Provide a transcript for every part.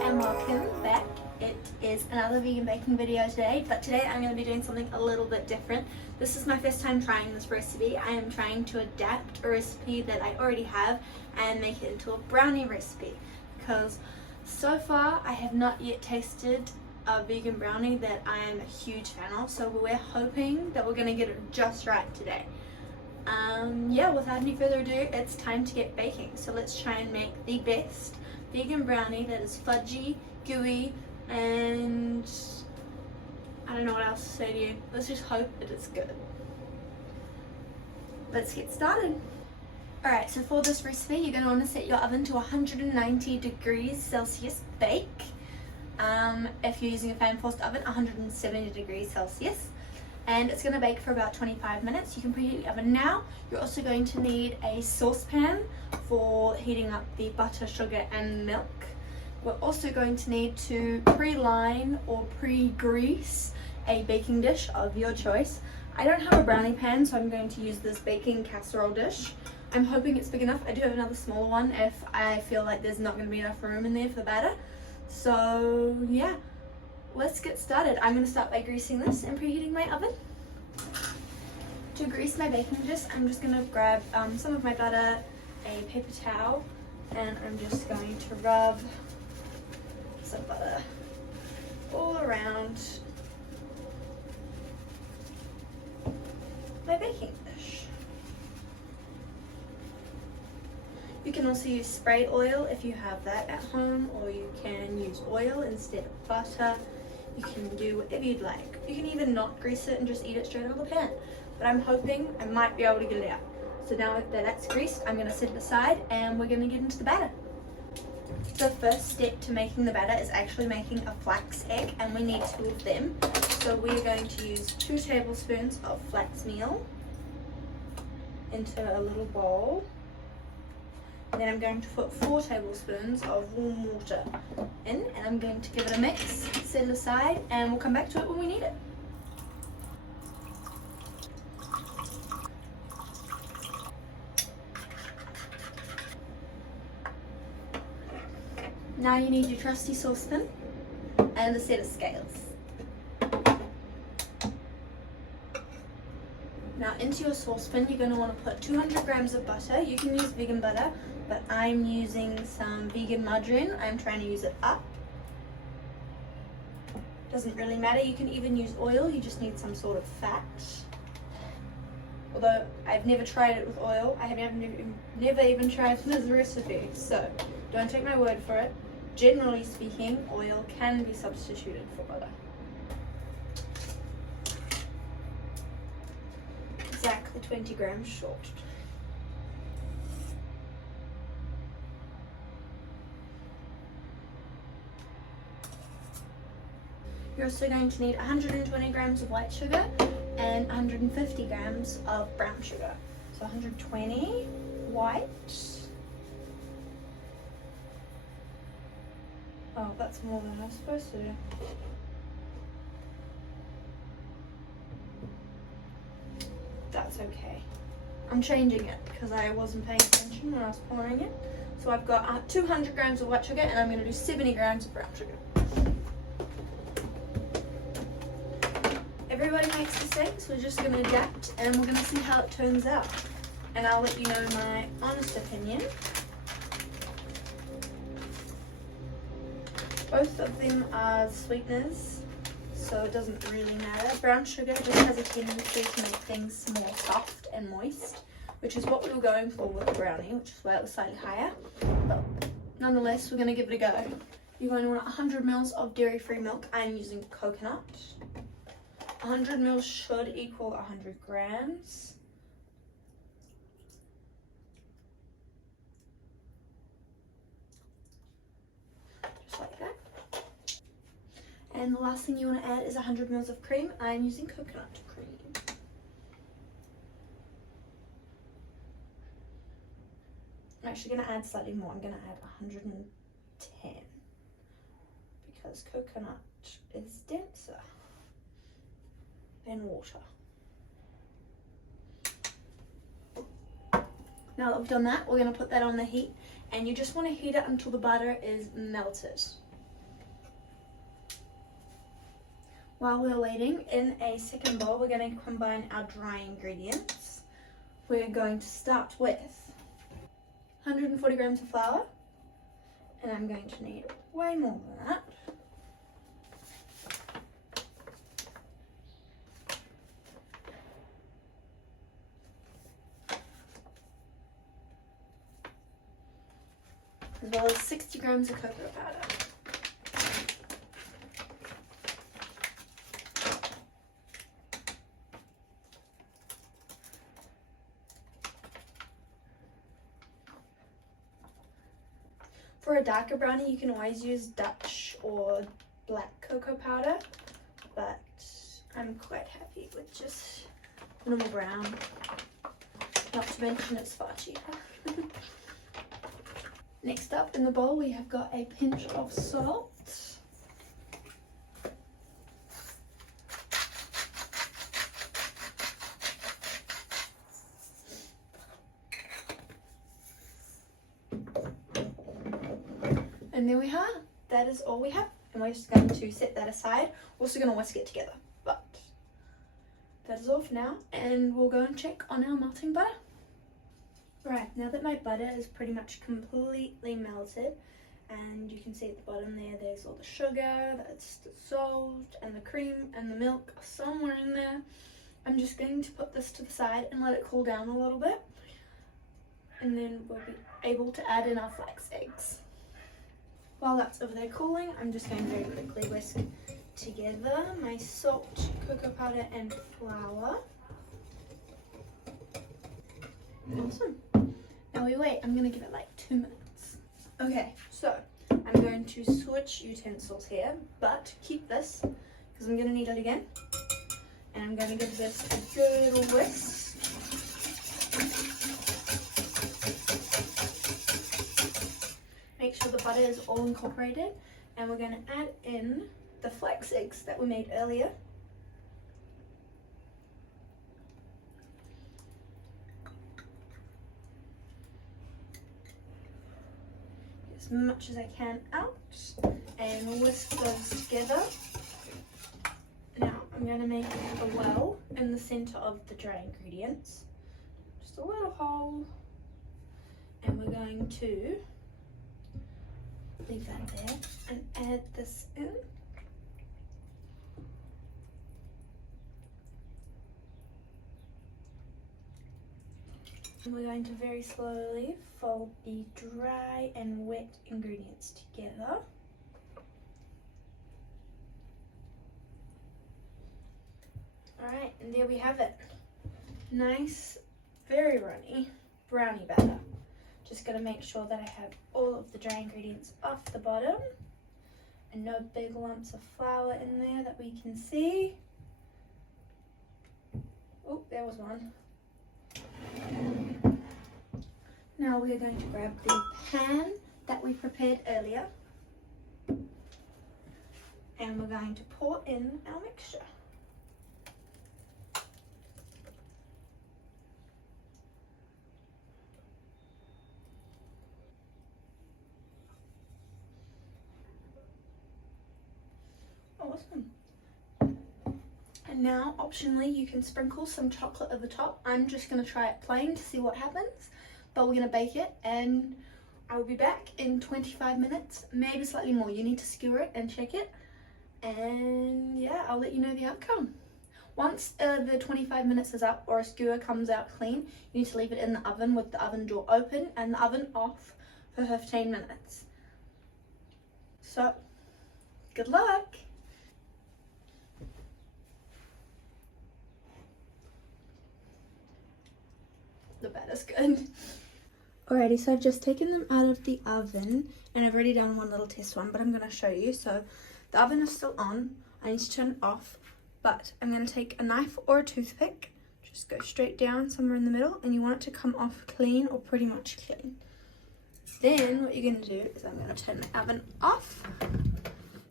and welcome back. It is another vegan baking video today, but today I'm going to be doing something a little bit different. This is my first time trying this recipe. I am trying to adapt a recipe that I already have and make it into a brownie recipe, because so far I have not yet tasted a vegan brownie that I am a huge fan of, so we're hoping that we're going to get it just right today. Yeah, without any further ado, it's time to get baking. So let's try and make the best vegan brownie that is fudgy, gooey, and I don't know what else to say to you. Let's just hope it is good. Let's get started. Alright, so for this recipe, you're going to want to set your oven to 190 degrees Celsius bake. If you're using a fan forced oven, 170 degrees Celsius. And it's going to bake for about 25 minutes. You can preheat the oven now. You're also going to need a saucepan for heating up the butter, sugar and milk. We're also going to need to pre-line or pre-grease a baking dish of your choice. I don't have a brownie pan, so I'm going to use this baking casserole dish. I'm hoping it's big enough. I do have another smaller one if I feel like there's not going to be enough room in there for the batter. So yeah. Let's get started. I'm going to start by greasing this and preheating my oven. To grease my baking dish, I'm just going to grab some of my butter, a paper towel, and I'm just going to rub some butter all around my baking dish. You can also use spray oil if you have that at home, or you can use oil instead of butter. You can do whatever you'd like. You can even not grease it and just eat it straight out of the pan. But I'm hoping I might be able to get it out. So now that that's greased, I'm going to set it aside and we're going to get into the batter. The first step to making the batter is actually making a flax egg, and we need 2 of them. So we're going to use 2 tablespoons of flax meal into a little bowl. And then I'm going to put 4 tablespoons of warm water in, and I'm going to give it a mix, set it aside, and we'll come back to it when we need it. Now you need your trusty saucepan and a set of scales. Now into your saucepan, you're going to want to put 200 grams of butter. You can use vegan butter, but I'm using some vegan margarine. I'm trying to use it up. Doesn't really matter. You can even use oil. You just need some sort of fat. Although I've never tried it with oil. I have never even tried this recipe. So don't take my word for it. Generally speaking, oil can be substituted for butter. Exactly 20 grams short. You're also going to need 120 grams of white sugar and 150 grams of brown sugar. So 120 white. Oh, that's more than I was supposed to do. That's okay. I'm changing it because I wasn't paying attention when I was pouring it. So I've got 200 grams of white sugar, and I'm going to do 70 grams of brown sugar. Everybody makes mistakes. We're just going to adapt, and we're going to see how it turns out. And I'll let you know my honest opinion. Both of them are sweeteners, so it doesn't really matter. Brown sugar just has a tendency to make things more soft and moist, which is what we were going for with the brownie, which is why it was slightly higher. But nonetheless, we're going to give it a go. You're going to want 100 ml of dairy-free milk. I'm using coconut. 100 ml should equal 100 grams. Just like that. And the last thing you want to add is 100 ml of cream. I'm using coconut cream. I'm actually going to add slightly more. I'm going to add 110 because coconut is denser than water. Now that we've done that, we're going to put that on the heat, and you just want to heat it until the butter is melted. While we're waiting, in a second bowl, we're going to combine our dry ingredients. We're going to start with 140 grams of flour, and I'm going to need way more than that. As well as 60 grams of cocoa powder. For a darker brownie, you can always use Dutch or black cocoa powder, but I'm quite happy with just normal brown. Not to mention it's far cheaper. Next up in the bowl, we have got a pinch of salt. And there we are. That is all we have. And we're just going to set that aside. We're also going to whisk it together. But that is all for now. And we'll go and check on our melting butter. Right, now that my butter is pretty much completely melted, and you can see at the bottom there, there's all the sugar that's dissolved, and the cream and the milk are somewhere in there. I'm just going to put this to the side and let it cool down a little bit. And then we'll be able to add in our flax eggs. While that's over there cooling, I'm just going to very quickly whisk together my salt, cocoa powder, and flour. Awesome. Now we wait. I'm going to give it like 2 minutes. Okay, so I'm going to switch utensils here, but keep this because I'm going to need it again. And I'm going to give this a good whisk. Make sure the butter is all incorporated, and we're going to add in the flax eggs that we made earlier. As much as I can out, and whisk those together. Now I'm going to make a well in the center of the dry ingredients, just a little hole, and we're going to leave that there and add this in. And we're going to very slowly fold the dry and wet ingredients together. Alright, and there we have it. Nice, very runny brownie batter. Just going to make sure that I have all of the dry ingredients off the bottom and no big lumps of flour in there that we can see. Oh, there was one. Now we're going to grab the pan that we prepared earlier, and we're going to pour in our mixture. Awesome. And now, optionally, you can sprinkle some chocolate over top. I'm just going to try it plain to see what happens, but we're going to bake it, and I will be back in 25 minutes, maybe slightly more. You need to skewer it and check it, and yeah, I'll let you know the outcome. Once the 25 minutes is up or a skewer comes out clean, you need to leave it in the oven with the oven door open and the oven off for 15 minutes. So, good luck! The batter's good. Alrighty, so I've just taken them out of the oven, and I've already done one little test one, but I'm going to show you. So the oven is still on. I need to turn it off, but I'm going to take a knife or a toothpick, just go straight down somewhere in the middle, and you want it to come off clean or pretty much clean. Then what you're going to do is I'm going to turn the oven off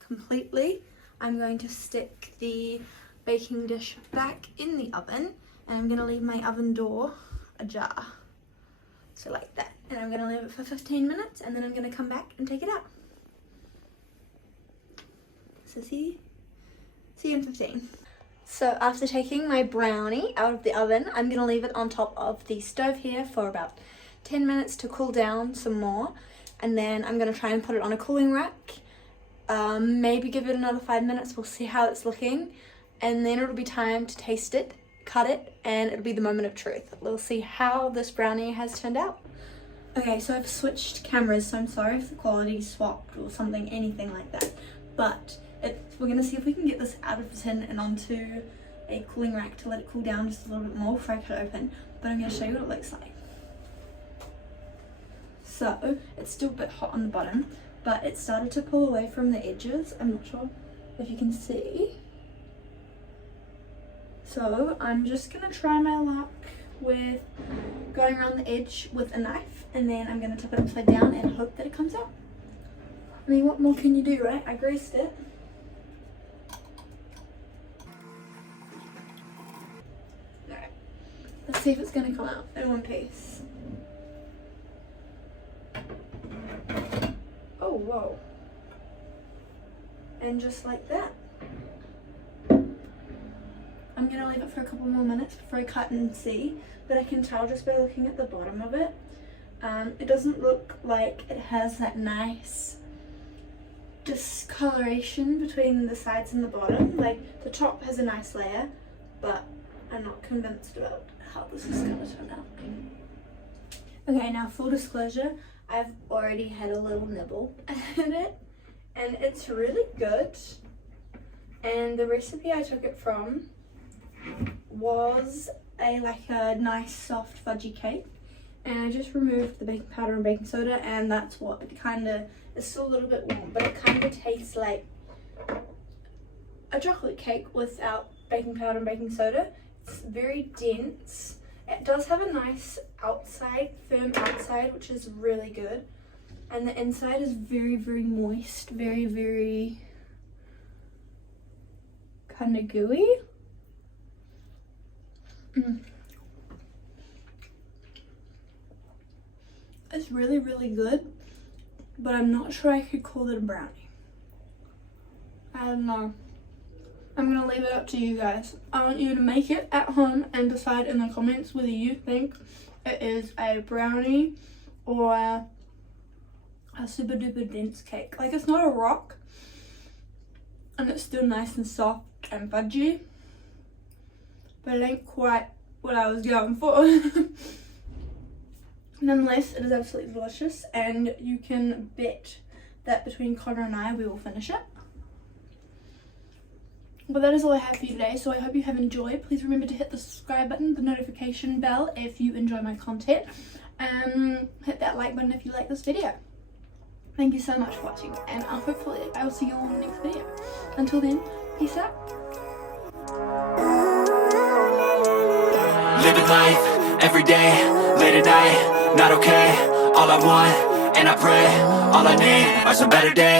completely. I'm going to stick the baking dish back in the oven, and I'm going to leave my oven door ajar, so like that, and I'm going to leave it for 15 minutes, and then I'm going to come back and take it out. So see, See you in 15. So after taking my brownie out of the oven, I'm going to leave it on top of the stove here for about 10 minutes to cool down some more. And then I'm going to try and put it on a cooling rack. Maybe give it another 5 minutes. We'll see how it's looking. And then it'll be time to taste it, cut it, and it'll be the moment of truth. We'll see how this brownie has turned out. Okay, so I've switched cameras, so I'm sorry if the quality swapped or something, anything like that. But we're going to see if we can get this out of the tin and onto a cooling rack to let it cool down just a little bit more before I cut it open. But I'm going to show you what it looks like. So, it's still a bit hot on the bottom, but it started to pull away from the edges. I'm not sure if you can see. So, I'm just going to try my luck with going around the edge with a knife, and then I'm going to tip it upside down and hope that it comes out. I mean, what more can you do, right? I greased it. Alright, let's see if it's going to come out in one piece. Oh, whoa. And just like that. I'm going to leave it for a couple more minutes before I cut and see, but I can tell just by looking at the bottom of it. It doesn't look like it has that nice discoloration between the sides and the bottom. Like, the top has a nice layer, but I'm not convinced about how this is going to turn out. Okay, now full disclosure, I've already had a little nibble at it, and it's really good. And the recipe I took it from was a nice soft fudgy cake, and I just removed the baking powder and baking soda, and that's what it kind of, it's still a little bit warm, but it kind of tastes like a chocolate cake without baking powder and baking soda. It's very dense. It does have a nice outside, firm outside, which is really good, and the inside is very, very moist, very, very kind of gooey. It's really, really good, but I'm not sure I could call it a brownie. I don't know. I'm going to leave it up to you guys. I want you to make it at home and decide in the comments whether you think it is a brownie or a super duper dense cake. Like, it's not a rock, and it's still nice and soft and fudgy, but it ain't quite what I was going for. Nonetheless, it is absolutely delicious, and you can bet that between Connor and I, we will finish it. But that is all I have for you today, so I hope you have enjoyed. Please remember to hit the subscribe button, the notification bell if you enjoy my content, and hit that like button if you like this video. Thank you so much for watching, and hopefully I will see you all in the next video. Until then, peace out. Living life, every day, late at night, not okay. All I want, and I pray, all I need are some better days.